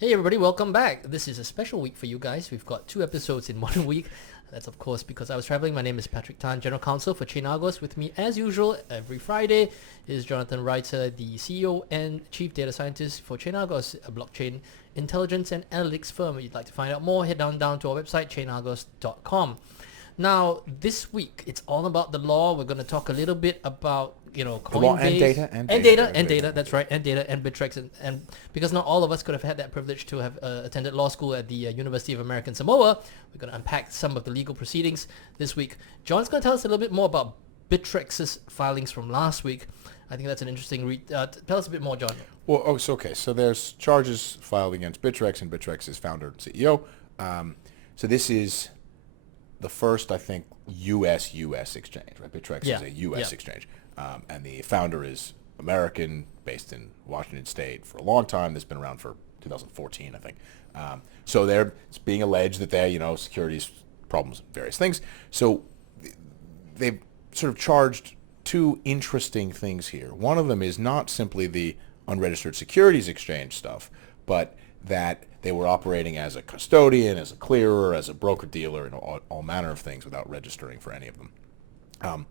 Hey everybody, welcome back. This is a special week for you guys. We've got 2 episodes in 1 week. That's of course because I was traveling. My name is Patrick Tan, General Counsel for ChainArgos. With me as usual every Friday is Jonathan Reiter, the CEO and Chief Data Scientist for ChainArgos, a blockchain intelligence and analytics firm. If you'd like to find out more, head down to our website, ChainArgos.com. Now, this week, it's all about the law. We're going to talk a little bit about, Coinbase. Law and data. That's right, and data, and Bittrex. And because not all of us could have had that privilege to have attended law school at the University of American Samoa, we're going to unpack some of the legal proceedings this week. John's going to tell us a little bit more about Bittrex's filings from last week. I think that's an interesting read. Tell us a bit more, John. Well, so there's charges filed against Bittrex and Bittrex's founder and CEO. So this is the first, I think, U.S. exchange, right? Bittrex is a U.S. exchange. And the founder is American, based in Washington State for a long time. That's been around for 2014, I think. So it's being alleged that they, securities problems, various things. So they've sort of charged 2 interesting things here. One of them is not simply the unregistered securities exchange stuff, but that they were operating as a custodian, as a clearer, as a broker-dealer, and all manner of things without registering for any of them.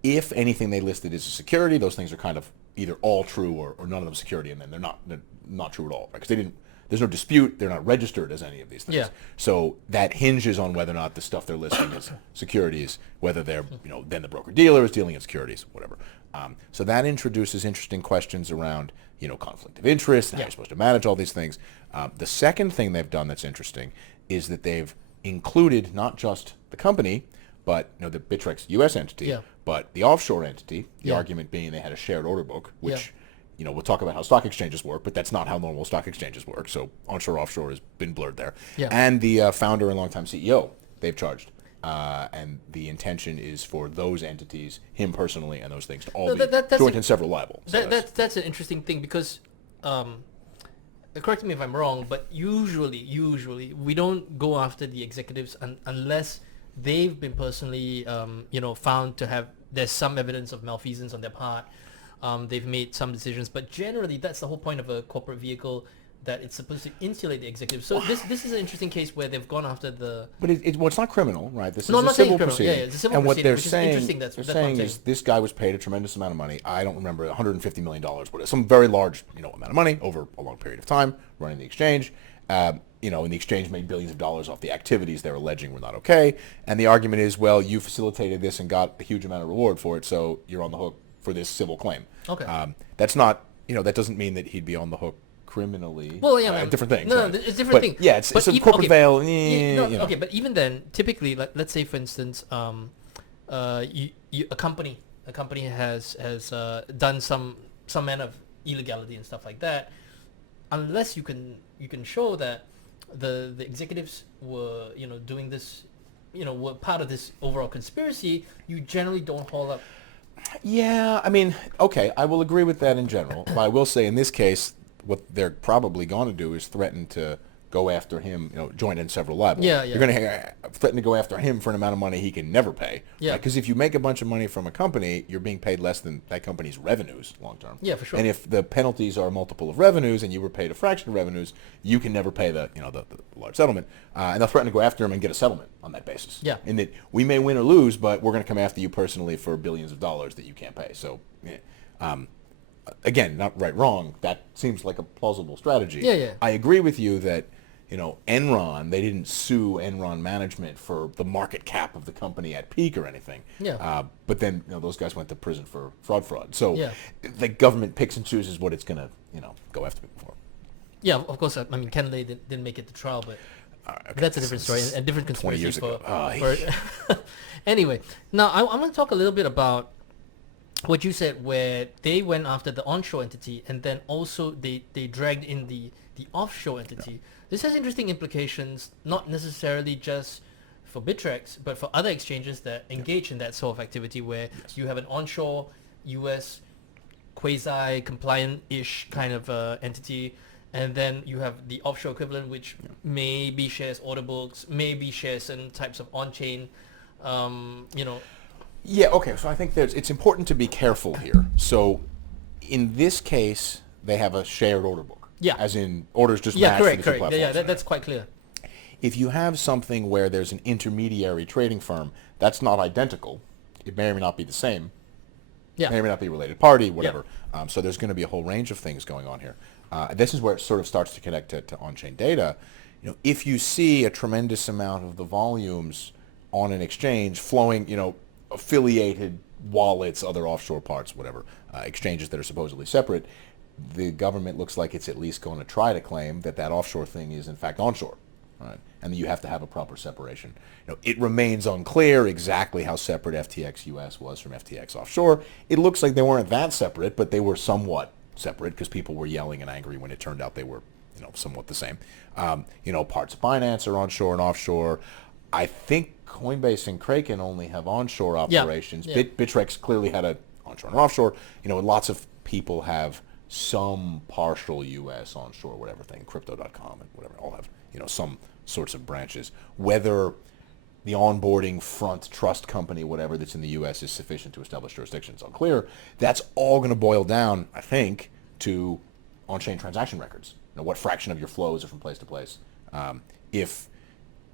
If anything they listed as a security, those things are kind of either all true or none of them security, and then they're not true at all, right? Because there's no dispute, they're not registered as any of these things. Yeah. So that hinges on whether or not the stuff they're listing as securities, whether they're, then the broker-dealer is dealing in securities, whatever. So that introduces interesting questions around, conflict of interest and how you're supposed to manage all these things. The second thing they've done that's interesting is that they've included not just the company, but the Bittrex U.S. entity, but the offshore entity. The argument being they had a shared order book, which we'll talk about how stock exchanges work, but that's not how normal stock exchanges work. So onshore, offshore has been blurred there. Yeah. And the founder and longtime CEO they've charged. And the intention is for those entities, him personally, and those things to all be joint and several liable. So that's an interesting thing because, correct me if I'm wrong, but usually we don't go after the executives unless they've been personally, found to have, there's some evidence of malfeasance on their part. They've made some decisions, but generally that's the whole point of a corporate vehicle, that it's supposed to insulate the executives. So this is an interesting case where they've gone after the... But it's not criminal, right? This is a civil proceeding. Yeah, it's a civil and proceeding, what they're saying is this guy was paid a tremendous amount of money. I don't remember, $150 million, some very large amount of money over a long period of time running the exchange. And the exchange made billions of dollars off the activities they're alleging were not okay. And the argument is, well, you facilitated this and got a huge amount of reward for it, so you're on the hook for this civil claim. Okay. That's not, that doesn't mean that he'd be on the hook criminally. Well, yeah, different things. No, right? it's different things. Yeah, it's a corporate veil. Okay, but even then, typically, let's say for instance, a company has done some manner of illegality and stuff like that. Unless you can show that the executives were doing this, were part of this overall conspiracy, you generally don't haul up. Yeah, I mean, okay, I will agree with that in general. But I will say in this case, what they're probably going to do is threaten to go after him, joint and several liable. Yeah. You're going to threaten to go after him for an amount of money he can never pay. Yeah. Because if you make a bunch of money from a company, you're being paid less than that company's revenues long term. Yeah, for sure. And if the penalties are a multiple of revenues and you were paid a fraction of revenues, you can never pay the large settlement. And they'll threaten to go after him and get a settlement on that basis. Yeah. In that we may win or lose, but we're going to come after you personally for billions of dollars that you can't pay. So, again, not right, wrong. That seems like a plausible strategy. Yeah. I agree with you that, Enron, they didn't sue Enron management for the market cap of the company at peak or anything. Yeah. But then, those guys went to prison for fraud. So yeah. The government picks and chooses what it's going to, go after people for. Yeah, of course. I mean, Ken Lay didn't make it to trial, but that's a different story and different conspiracy. 20 years ago. Anyway, now I want to talk a little bit about what you said, where they went after the onshore entity and then also they dragged in the offshore entity. Yeah. This has interesting implications, not necessarily just for Bittrex, but for other exchanges that engage in that sort of activity where you have an onshore U.S. quasi-compliant-ish kind of entity, and then you have the offshore equivalent, which maybe shares order books, maybe shares certain types of on-chain, Yeah, okay, so I think it's important to be careful here. So in this case, they have a shared order book. Yeah. As in orders just Yeah, match correct, for the two correct. Yeah, platforms. that's quite clear. If you have something where there's an intermediary trading firm, that's not identical. It may or may not be the same. Yeah. May or may not be a related party, whatever. So there's going to be a whole range of things going on here. This is where it sort of starts to connect to on-chain data. If you see a tremendous amount of the volumes on an exchange flowing, affiliated wallets, other offshore parts, whatever, exchanges that are supposedly separate, the government looks like it's at least going to try to claim that offshore thing is in fact onshore. Right? And you have to have a proper separation. It remains unclear exactly how separate FTX US was from FTX offshore. It looks like they weren't that separate, but they were somewhat separate because people were yelling and angry when it turned out they were, somewhat the same. Parts of Binance are onshore and offshore. I think Coinbase and Kraken only have onshore operations. Yeah. Bittrex clearly had a onshore and offshore. And lots of people have some partial U.S. onshore, whatever thing, crypto.com and whatever, all have, some sorts of branches. Whether the onboarding front trust company, whatever, that's in the U.S. is sufficient to establish jurisdiction is unclear. That's all going to boil down, I think, to on-chain transaction records. What fraction of your flows are from place to place. If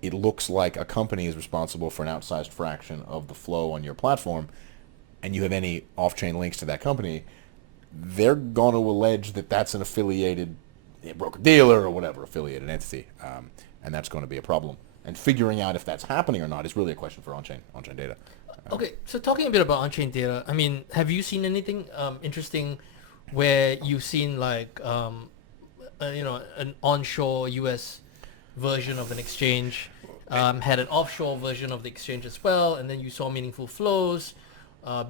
it looks like a company is responsible for an outsized fraction of the flow on your platform, and you have any off-chain links to that company, they're going to allege that that's an affiliated broker-dealer or whatever, affiliated entity, and that's going to be a problem. And figuring out if that's happening or not is really a question for on-chain data. Okay, so talking a bit about on-chain data, I mean, have you seen anything interesting where you've seen like, an onshore U.S. version of an exchange, had an offshore version of the exchange as well, and then you saw meaningful flows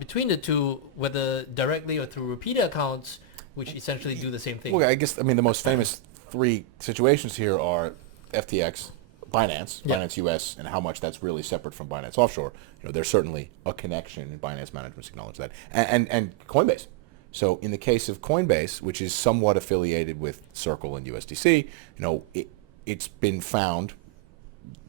between the two, whether directly or through repeater accounts, which essentially do the same thing? Well, I guess, the most famous three situations here are FTX, Binance US, and how much that's really separate from Binance offshore. There's certainly a connection, and Binance management's acknowledged that, and Coinbase. So in the case of Coinbase, which is somewhat affiliated with Circle and USDC, it's been found,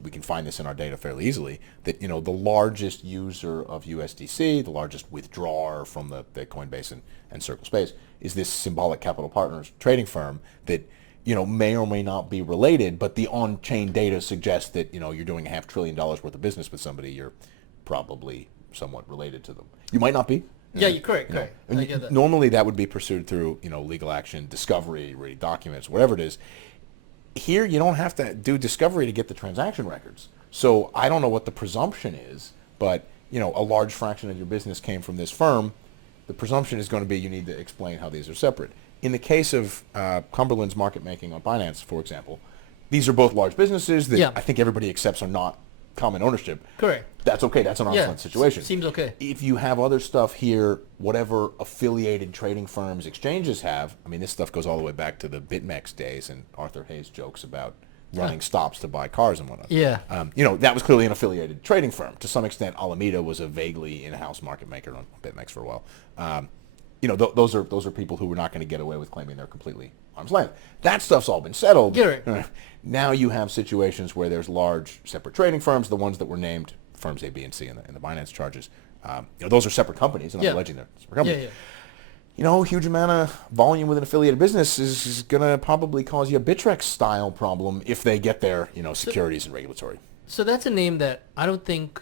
we can find this in our data fairly easily, that the largest user of USDC, the largest withdrawer from the Coinbase and Circle space, is this Symbolic Capital Partners trading firm that may or may not be related, but the on-chain data suggests that you're doing $500 billion worth of business with somebody, you're probably somewhat related to them. You might not be. Yeah, you're correct. I get that. Normally that would be pursued through legal action, discovery, read documents, whatever it is. Here you don't have to do discovery to get the transaction records. So I don't know what the presumption is, but a large fraction of your business came from this firm. The presumption is going to be you need to explain how these are separate. In the case of Cumberland's market making on Binance, for example, these are both large businesses that I think everybody accepts are not common ownership. Correct. That's okay. That's an arm's length situation. Seems okay. If you have other stuff here, whatever affiliated trading firms, exchanges have, this stuff goes all the way back to the BitMEX days and Arthur Hayes' jokes about running stops to buy cars and whatnot. Yeah. That was clearly an affiliated trading firm. To some extent, Alameda was a vaguely in-house market maker on BitMEX for a while. Those are people who were not going to get away with claiming they're completely arm's length. That stuff's all been settled. Yeah, right. Now you have situations where there's large separate trading firms, the ones that were named firms A, B, and C in the Binance charges. Those are separate companies, and I'm alleging they're separate companies. Huge amount of volume with an affiliated business is going to probably cause you a Bittrex style problem if they get their securities and regulatory. So that's a name that I don't think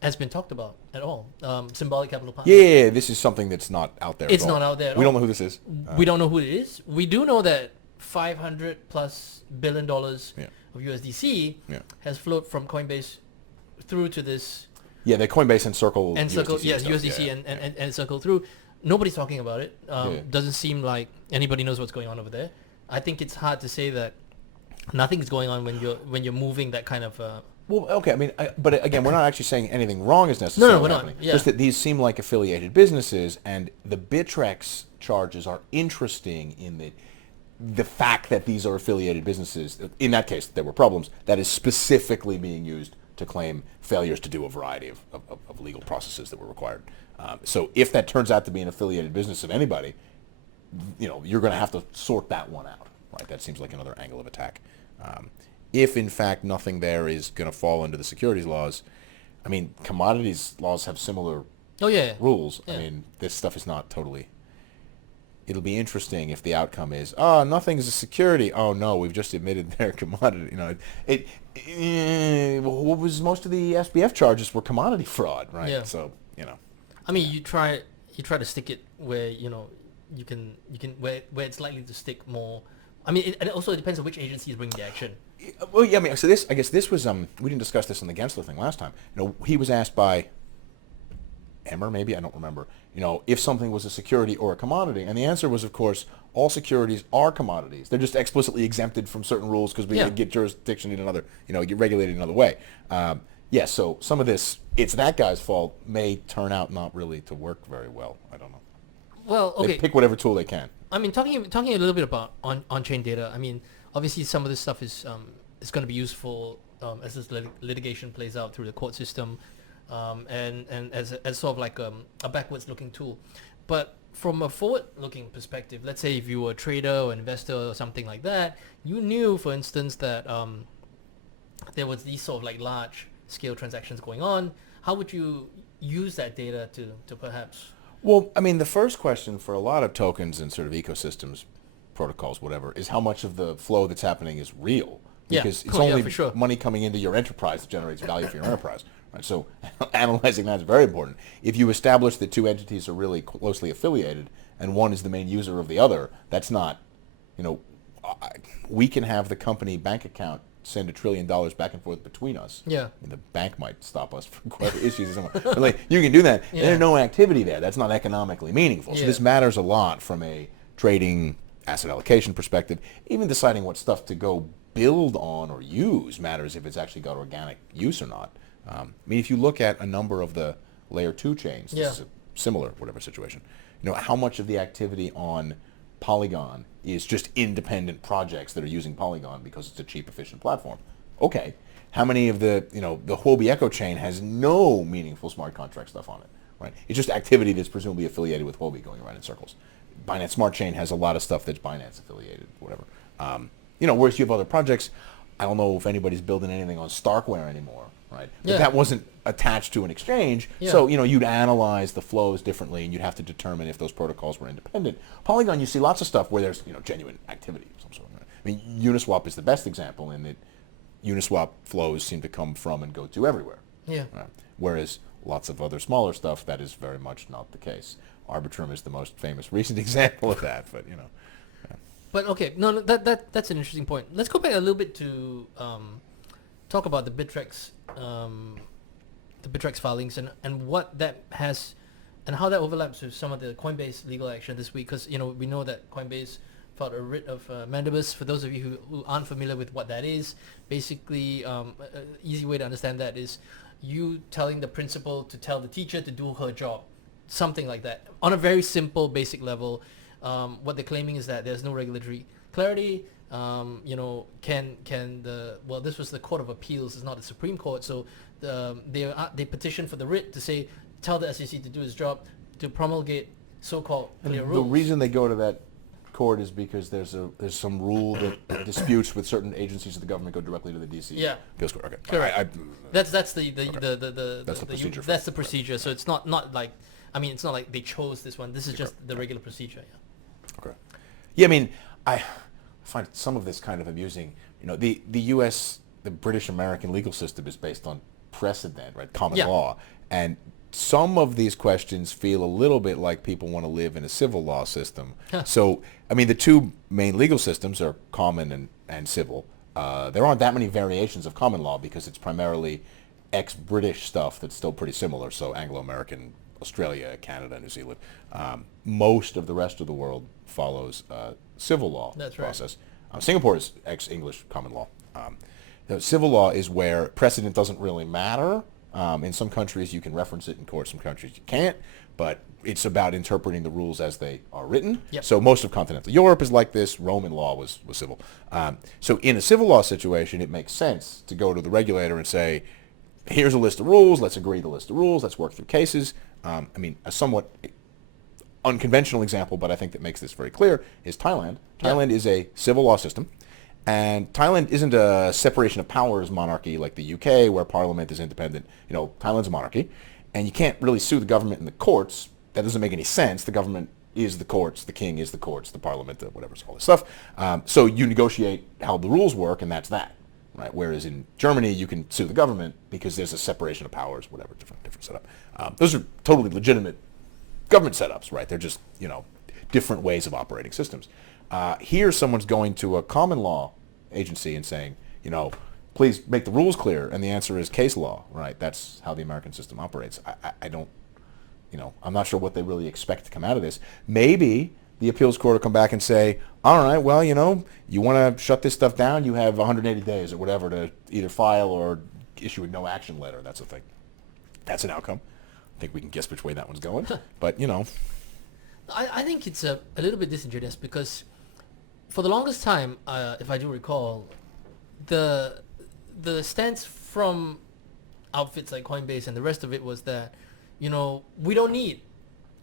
has been talked about at all. Symbolic Capital Partners. Yeah, this is something that's not out there. It's not out there at all. We don't know who this is. We don't know who it is. We do know that $500+ billion of USDC has flowed from Coinbase through to this. Yeah, the Coinbase and Circle. And Circle, USDC yes, stuff. USDC and Circle through. Nobody's talking about it. Doesn't seem like anybody knows what's going on over there. I think it's hard to say that nothing's going on when you're moving that kind of. Well, okay. But again, we're not actually saying anything wrong is necessarily we're happening. not. Yeah. Just that these seem like affiliated businesses, and the Bittrex charges are interesting in that the fact that these are affiliated businesses, in that case, there were problems, that is specifically being used to claim failures to do a variety of legal processes that were required. So if that turns out to be an affiliated business of anybody, you're going to have to sort that one out. Right? That seems like another angle of attack. If, in fact, nothing there is going to fall under the securities laws, commodities laws have similar rules. Yeah. This stuff is not totally it'll be interesting if the outcome is, oh, nothing's a security. Oh no, we've just admitted they're commodity. You know, what was most of the SBF charges were commodity fraud, right? Yeah. So you know. I mean, you try to stick it where you can where it's likely to stick more. I mean, and also it depends on which agency is bringing the action. Well, yeah, I mean, so I guess this was we didn't discuss this on the Gensler thing last time. You know, he was asked by Emmer, maybe, I don't remember, if something was a security or a commodity, and the answer was, of course, all securities are commodities. They're just explicitly exempted from certain rules because we get jurisdiction in another, get regulated in another way. So some of this, it's that guy's fault, may turn out not really to work very well. I don't know. Well, okay. They pick whatever tool they can. I mean, talking a little bit about on-chain data. I mean, obviously some of this stuff is going to be useful as this litigation plays out through the court system, and as sort of like a backwards-looking tool. But from a forward-looking perspective, let's say if you were a trader or investor or something like that, you knew, for instance, that there was these sort of like large-scale transactions going on. How would you use that data to perhaps? Well, I mean, the first question for a lot of tokens and sort of ecosystems, protocols, whatever, is how much of the flow that's happening is real. Because it's only for sure. money coming into your enterprise that generates value for your enterprise. Right? So analyzing that is very important. If you establish that two entities are really closely affiliated and one is the main user of the other, that's not, we can have the company bank account send $1 trillion back and forth between us. Yeah. I mean, the bank might stop us from quite issues. But like, you can do that. Yeah. There's no activity there. That's not economically meaningful. So this matters a lot from a trading asset allocation perspective. Even deciding what stuff to go build on or use matters if it's actually got organic use or not. I mean, if you look at a number of the layer 2 chains, this is a similar whatever situation, how much of the activity on Polygon is just independent projects that are using Polygon because it's a cheap, efficient platform. Okay. How many of the Huobi Echo chain has no meaningful smart contract stuff on it, right? It's just activity that's presumably affiliated with Huobi going around in circles. Binance Smart Chain has a lot of stuff that's Binance affiliated, whatever. Whereas you have other projects, I don't know if anybody's building anything on Starkware anymore, right? But that wasn't attached to an exchange, so you'd analyze the flows differently, and you'd have to determine if those protocols were independent. Polygon, you see lots of stuff where there's genuine activity of some sort. Right? I mean, Uniswap is the best example in that Uniswap flows seem to come from and go to everywhere. Yeah. Right? Whereas lots of other smaller stuff, that is very much not the case. Arbitrum is the most famous recent example of that, but But okay, no, that's an interesting point. Let's go back a little bit to talk about the Bittrex filings and what that has, and how that overlaps with some of the Coinbase legal action this week. Because we know that Coinbase filed a writ of Mandamus. For those of you who aren't familiar with what that is, basically, an easy way to understand that is you telling the principal to tell the teacher to do her job, something like that. On a very simple, basic level. What they're claiming is that there's no regulatory clarity. This was the Court of Appeals, it's not the Supreme Court, so they petitioned for the writ to say, tell the SEC to do its job, to promulgate so-called clear rules. The reason they go to that court is because there's some rule that disputes with certain agencies of the government go directly to the DC. Yeah. Appeals court. Okay. Correct. That's the procedure. That's the procedure. So it's not like, I mean, it's not like they chose this one. This is just the regular procedure. Yeah. Okay. Yeah, I mean, I find some of this kind of amusing. The U.S., the British-American legal system is based on precedent, right? Common law. And some of these questions feel a little bit like people want to live in a civil law system. So, I mean, the two main legal systems are common and civil. There aren't that many variations of common law because it's primarily ex-British stuff that's still pretty similar. So Anglo-American, Australia, Canada, New Zealand. Most of the rest of the world follows civil law process. Right. Singapore is ex-English common law. Civil law is where precedent doesn't really matter. In some countries you can reference it in court, some countries you can't, but it's about interpreting the rules as they are written. Yep. So most of continental Europe is like this. Roman law was civil. So in a civil law situation, it makes sense to go to the regulator and say, here's a list of rules, let's agree the list of rules, let's work through cases. I mean, a somewhat unconventional example, but I think that makes this very clear, is Thailand. Thailand is a civil law system. And Thailand isn't a separation of powers monarchy like the UK, where parliament is independent. Thailand's a monarchy, and you can't really sue the government in the courts. That doesn't make any sense. The government is the courts, the king is the courts, the parliament, the whatever, all this stuff. So you negotiate how the rules work, and that's that, right? Whereas in Germany, you can sue the government because there's a separation of powers, whatever, different setup. Those are totally legitimate government setups, right? They're just, different ways of operating systems. Here, someone's going to a common law agency and saying, please make the rules clear, and the answer is case law, right? That's how the American system operates. I don't. I'm not sure what they really expect to come out of this. Maybe the appeals court will come back and say, all right, well, you want to shut this stuff down, you have 180 days or whatever to either file or issue a no action letter. That's the thing. That's an outcome. I think we can guess which way that one's going. But, I think it's a little bit disingenuous because for the longest time, if I do recall, the stance from outfits like Coinbase and the rest of it was that we don't need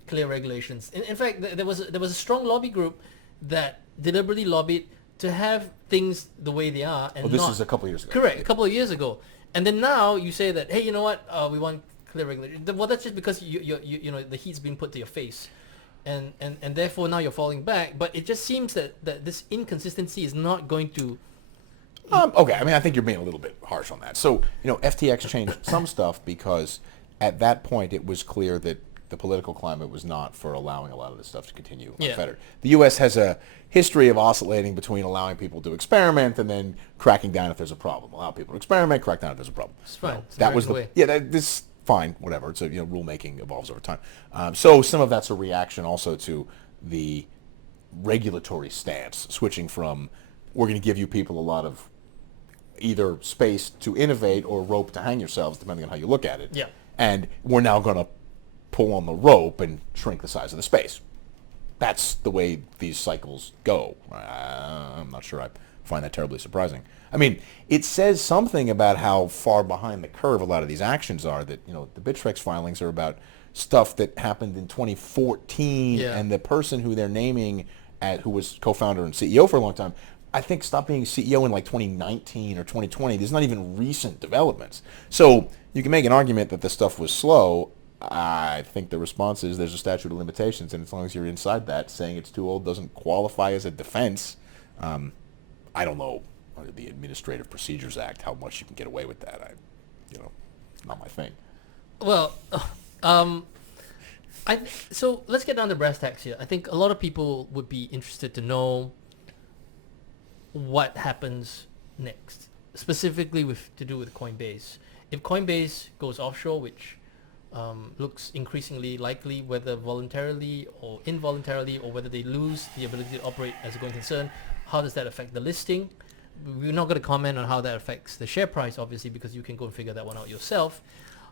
clear regulations. In fact, there was a strong lobby group that deliberately lobbied to have things the way they are. And this is a couple of years ago. Correct, a couple of years ago. And then now you say that, hey, you know what? We want clear regulations. Well, that's just because the heat's been put to your face, and therefore now you're falling back. But it just seems that this inconsistency is not going to. Okay, I think you're being a little bit harsh on that. So FTX changed some stuff because at that point it was clear that the political climate was not for allowing a lot of this stuff to continue unfettered. The U.S. has a history of oscillating between allowing people to experiment and then cracking down if there's a problem. Allow people to experiment, crack down if there's a problem. It's fine. That was the way. This fine, whatever. It's rulemaking evolves over time. So some of that's a reaction also to the regulatory stance, switching from we're going to give you people a lot of either space to innovate or rope to hang yourselves, depending on how you look at it. Yeah. And we're now going to pull on the rope and shrink the size of the space. That's the way these cycles go. I'm not sure I find that terribly surprising. It says something about how far behind the curve a lot of these actions are, that, the Bittrex filings are about stuff that happened in 2014, and the person who they're naming, who was co-founder and CEO for a long time, I think stopped being CEO in like 2019 or 2020. There's not even recent developments. So you can make an argument that this stuff was slow. I think the response is there's a statute of limitations, and as long as you're inside that, saying it's too old doesn't qualify as a defense. I don't know under the Administrative Procedures Act how much you can get away with that. Not my thing. Well, so let's get down to brass tacks here. I think a lot of people would be interested to know what happens next, specifically to do with Coinbase. If Coinbase goes offshore, which looks increasingly likely, whether voluntarily or involuntarily, or whether they lose the ability to operate as a going concern, how does that affect the listing? We're not going to comment on how that affects the share price, obviously, because you can go and figure that one out yourself.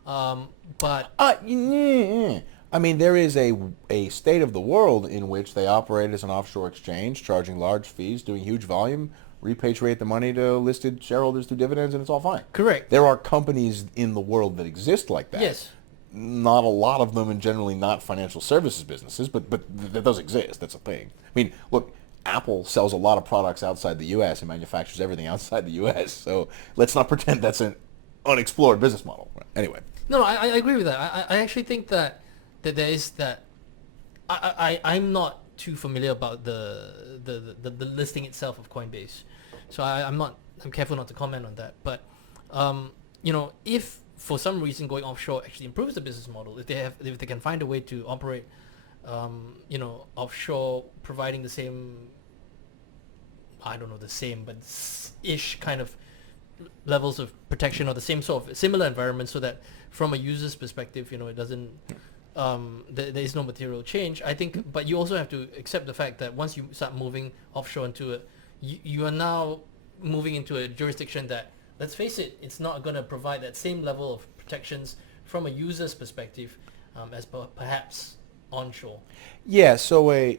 But there is a state of the world in which they operate as an offshore exchange, charging large fees, doing huge volume, repatriate the money to listed shareholders through dividends, and it's all fine. Correct. There are companies in the world that exist like that. Yes. Not a lot of them, and generally not financial services businesses, but that does exist. That's a thing. Look, Apple sells a lot of products outside the U.S. and manufactures everything outside the U.S., so let's not pretend that's an unexplored business model. Anyway. No, I agree with that. I actually think that there is that. I'm not too familiar about the listing itself of Coinbase, so I'm careful not to comment on that. But if for some reason going offshore actually improves the business model, if they can find a way to operate offshore, providing the same, I don't know, the same but ish kind of levels of protection, or the same sort of similar environment, so that from a user's perspective, it doesn't there is no material change. I think, but you also have to accept the fact that once you start moving offshore into it, you are now moving into a jurisdiction that, let's face it, it's not going to provide that same level of protections from a user's perspective as perhaps onshore. Yeah, so a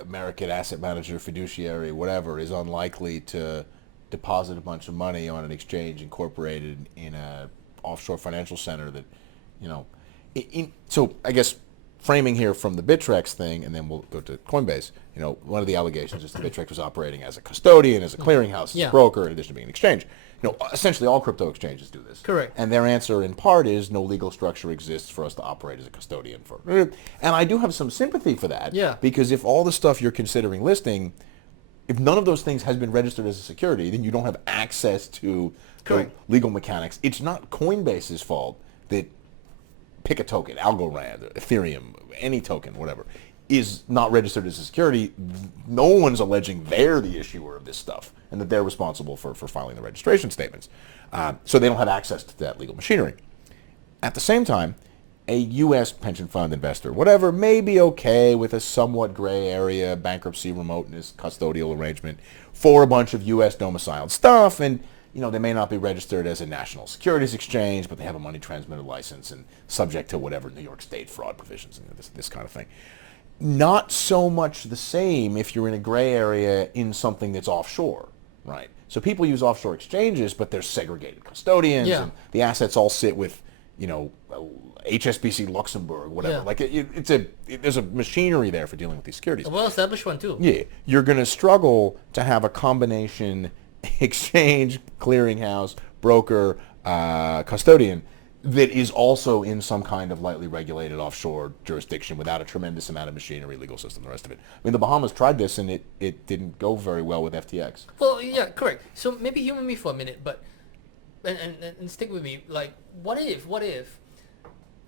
American asset manager, fiduciary, whatever, is unlikely to deposit a bunch of money on an exchange incorporated in a offshore financial center that, so I guess framing here from the Bittrex thing, and then we'll go to Coinbase. One of the allegations is that Bittrex was operating as a custodian, as a clearinghouse, as a broker, in addition to being an exchange. Essentially all crypto exchanges do this. Correct. And their answer in part is no legal structure exists for us to operate as a custodian for. And I do have some sympathy for that. Yeah. Because if all the stuff you're considering listing, if none of those things has been registered as a security, then you don't have access to the legal mechanics. It's not Coinbase's fault that pick a token, Algorand, Ethereum, any token, whatever, is not registered as a security. No one's alleging they're the issuer of this stuff and that they're responsible for filing the registration statements. So they don't have access to that legal machinery. At the same time, a U.S. pension fund investor, whatever, may be okay with a somewhat gray area, bankruptcy, remoteness, custodial arrangement for a bunch of U.S. domiciled stuff, and they may not be registered as a national securities exchange, but they have a money transmitter license and subject to whatever New York State fraud provisions and this kind of thing. Not so much the same if you're in a gray area in something that's offshore, right? So people use offshore exchanges, but they're segregated custodians, and the assets all sit with, HSBC Luxembourg, whatever. There's a machinery there for dealing with these securities. A well-established one too. Yeah, you're going to struggle to have a combination exchange, clearinghouse, broker, custodian that is also in some kind of lightly regulated offshore jurisdiction without a tremendous amount of machinery, legal system, the rest of it. I mean, the Bahamas tried this and it didn't go very well with FTX. Well, yeah, correct. So maybe humor me for a minute, but and stick with me. Like, what if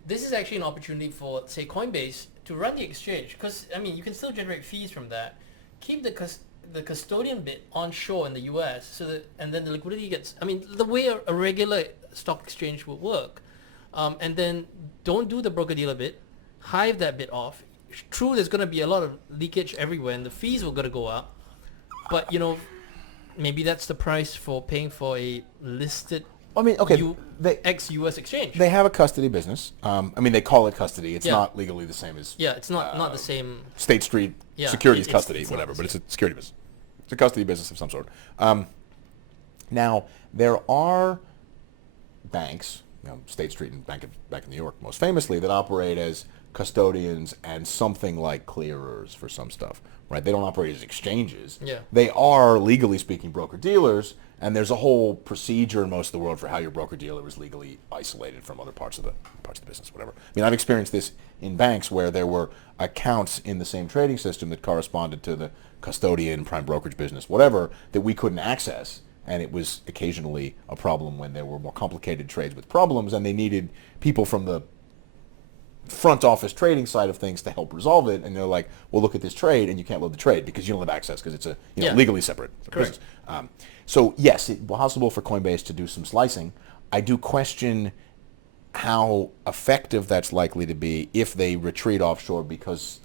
this is actually an opportunity for, say, Coinbase to run the exchange? Because you can still generate fees from that. Keep the custodian bit onshore in the U.S. and then the liquidity gets. The way a regular stock exchange would work, and then don't do the broker dealer bit, hive that bit off. True, there's going to be a lot of leakage everywhere, and the fees are going to go up. But maybe that's the price for paying for a listed. ex-U.S. exchange. They have a custody business. They call it custody. It's not legally the same as. Yeah, it's not the same. State Street Securities custody, whatever. But it's a security business. It's a custody business of some sort. Now there are banks, State Street and Bank of New York, most famously, that operate as custodians and something like clearers for some stuff. Right? They don't operate as exchanges. Yeah. They are, legally speaking, broker-dealers, and there's a whole procedure in most of the world for how your broker-dealer is legally isolated from other parts of the business, whatever. I've experienced this in banks where there were accounts in the same trading system that corresponded to the custodian, prime brokerage business, whatever, that we couldn't access, and it was occasionally a problem when there were more complicated trades with problems, and they needed people from the front office trading side of things to help resolve it, and they're like, well, look at this trade, and you can't load the trade because you don't have access because it's a legally separate business. So yes, it's possible for Coinbase to do some slicing. I do question how effective that's likely to be if they retreat offshore because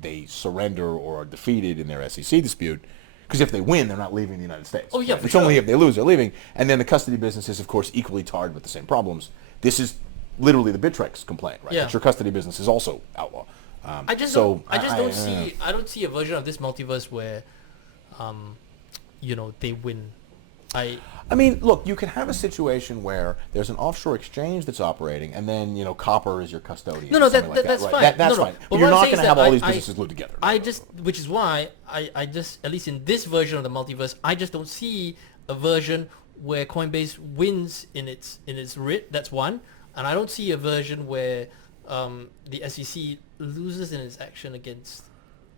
they surrender or are defeated in their SEC dispute. Because if they win, they're not leaving the United States. Oh yeah, right? It's only if they lose they're leaving. And then the custody business is, of course, equally tarred with the same problems. This is literally the Bittrex complaint, right? Yeah. That your custody business is also outlaw. I don't see a version of this multiverse where, they win. Look, you can have a situation where there's an offshore exchange that's operating, and then Copper is your custodian. No, that's right? fine. That's fine. But you're not going to have all these businesses glued together. Which is why I just, at least in this version of the multiverse, I just don't see a version where Coinbase wins in its writ. That's one, and I don't see a version where the SEC loses in its action against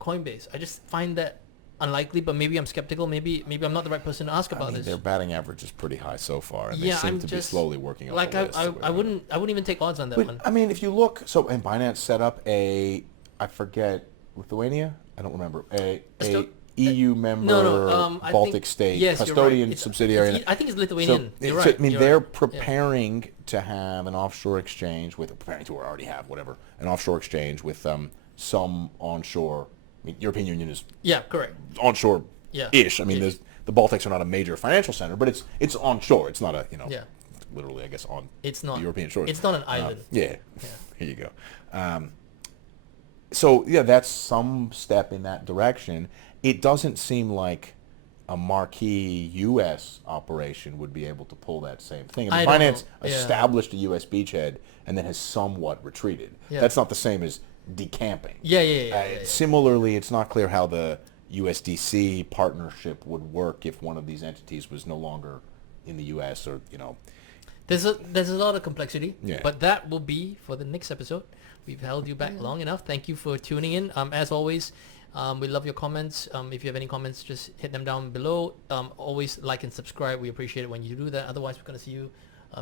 Coinbase. I just find that unlikely, but maybe I'm skeptical. Maybe I'm not the right person to ask about this. Their batting average is pretty high so far, and they seem to be slowly working up the list. I wouldn't even take odds on that one. If you look, and Binance set up I forget, Lithuania? I don't remember. A EU member, Baltic state, custodian subsidiary. I think it's Lithuanian. So, you're right. They're preparing to have an offshore exchange or already have, an offshore exchange with some onshore. European Union is correct. Onshore-ish. The Baltics are not a major financial center, but it's onshore. It's not literally, I guess, on the European shores. It's not an island. Here you go. That's some step in that direction. It doesn't seem like a marquee U.S. operation would be able to pull that same thing. Binance established a U.S. beachhead and then has somewhat retreated. Yeah. That's not the same as decamping. Yeah. Similarly, it's not clear how the USDC partnership would work if one of these entities was no longer in the U.S. or, There's a lot of complexity, Yeah. but that will be for the next episode. We've held you back long enough. Thank you for tuning in. As always, we love your comments. If you have any comments, just hit them down below. Always like and subscribe. We appreciate it when you do that. Otherwise, we're going to see you.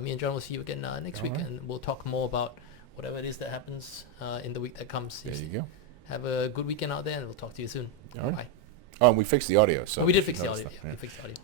Me and John will see you again next week, and we'll talk more about whatever it is that happens in the week that comes. There you go. Have a good weekend out there, and we'll talk to you soon. All right. Bye. Oh, and we fixed the audio. So We did fix the notice audio. that. We fixed the audio.